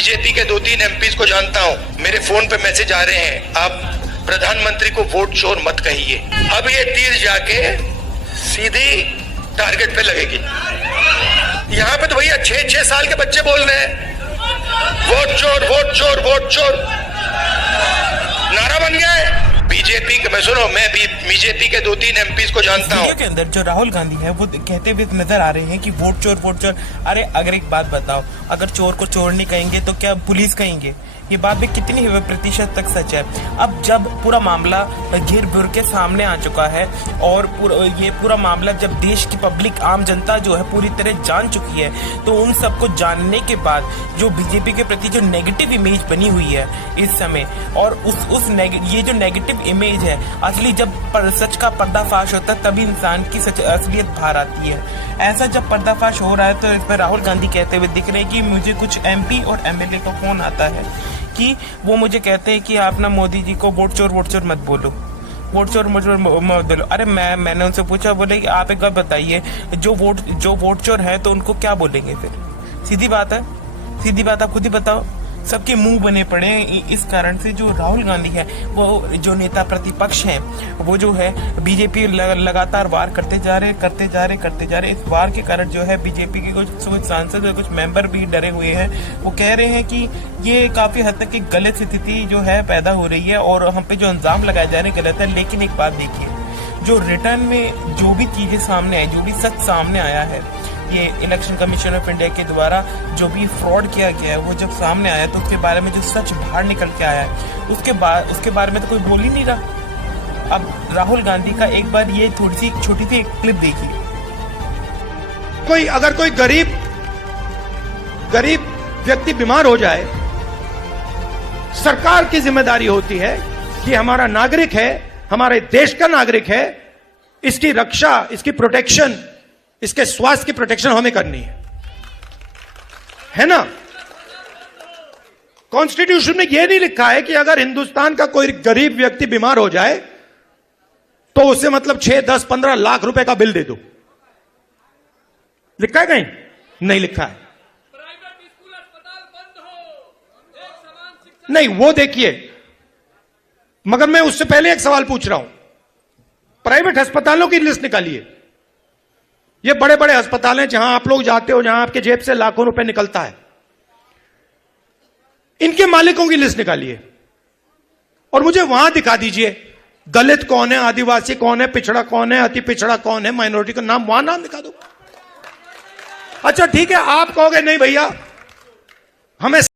BJP के 2-3 MPs को जानता हूं, मेरे फोन पे मैसेज आ रहे हैं, आप प्रधानमंत्री को वोट चोर मत कहिए। अब ये तीर जाके सीधी टारगेट पे लगेगी। यहाँ पे तो भैया 6-6 साल के बच्चे बोल रहे हैं वोट चोर वोट चोर वोट चोर, नारा बन गया है। बीजेपी के मैं भी बीजेपी के 2-3 एमपीज को जानता हूँ। के अंदर जो राहुल गांधी है वो कहते हुए नजर आ रहे हैं कि वोट चोर। अरे अगर एक बात बताओ, अगर चोर को चोर नहीं कहेंगे तो क्या पुलिस कहेंगे? ये बात भी कितनी प्रतिशत तक सच है? अब जब पूरा मामला घिर भुर के सामने आ चुका है और ये पूरा मामला जब देश की पब्लिक आम जनता जो है पूरी तरह जान चुकी है, तो उन सबको जानने के बाद जो बीजेपी के प्रति जो नेगेटिव इमेज बनी हुई है इस समय, और ये जो नेगेटिव इमेज है, असली जब सच का पर्दाफाश होता है तभी इंसान की असलियत बाहर आती है। ऐसा जब पर्दाफाश हो रहा है तो इस पर राहुल गांधी कहते हुए दिख रहे हैं कि मुझे कुछ एमपी और एमएलए का फोन आता है कि वो मुझे कहते हैं कि आप ना मोदी जी को वोट चोर मत बोलो, वोट चोर मत बोलो। अरे मैंने उनसे पूछा, बोले कि आप एक बात बताइए, जो वोट चोर है तो उनको क्या बोलेंगे फिर? सीधी बात आप खुद ही बताओ। सबके मुंह बने पड़े हैं इस कारण से। जो राहुल गांधी है वो जो नेता प्रतिपक्ष हैं, वो जो है बीजेपी लगातार वार करते जा रहे। इस वार के कारण जो है बीजेपी के कुछ सांसद और कुछ मेंबर भी डरे हुए हैं। वो कह रहे हैं कि ये काफी हद तक एक गलत स्थिति जो है पैदा हो रही है और हम पे जो इल्जाम लगाए जा रहे हैं गलत है। लेकिन एक बात देखिए, जो रिटर्न में जो भी चीजें सामने आई, जो भी सच सामने आया है, ये इलेक्शन कमीशन ऑफ इंडिया के द्वारा जो भी फ्रॉड किया गया है वो जब सामने आया तो उसके बारे में जो सच बाहर निकल के आया है उसके बारे में तो कोई बोल ही नहीं रहा। अब राहुल गांधी का एक बार ये थोड़ी सी छोटी सी एक क्लिप देखिए। अगर कोई गरीब व्यक्ति बीमार हो जाए, सरकार की जिम्मेदारी होती है कि हमारा नागरिक है, हमारे देश का नागरिक है, इसकी रक्षा, इसकी प्रोटेक्शन, इसके स्वास्थ्य की प्रोटेक्शन हमें करनी है ना? कॉन्स्टिट्यूशन में यह नहीं लिखा है कि अगर हिंदुस्तान का कोई गरीब व्यक्ति बीमार हो जाए तो उसे मतलब 6, 10, 15 लाख रुपए का बिल दे दो। लिखा है कहीं? नहीं लिखा है। प्राइवेट स्कूल अस्पताल बंद हो, एक समान शिक्षा नहीं, वो देखिए, मगर मैं उससे पहले एक सवाल पूछ रहा हूं। प्राइवेट अस्पतालों की लिस्ट निकालिए। ये बड़े बड़े अस्पताल हैं जहां आप लोग जाते हो, जहां आपके जेब से लाखों रुपए निकलता है। इनके मालिकों की लिस्ट निकालिए और मुझे वहां दिखा दीजिए दलित कौन है, आदिवासी कौन है, पिछड़ा कौन है, अति पिछड़ा कौन है, माइनॉरिटी का नाम, वहां नाम दिखा दो। अच्छा ठीक है, आप कहोगे नहीं भैया हमें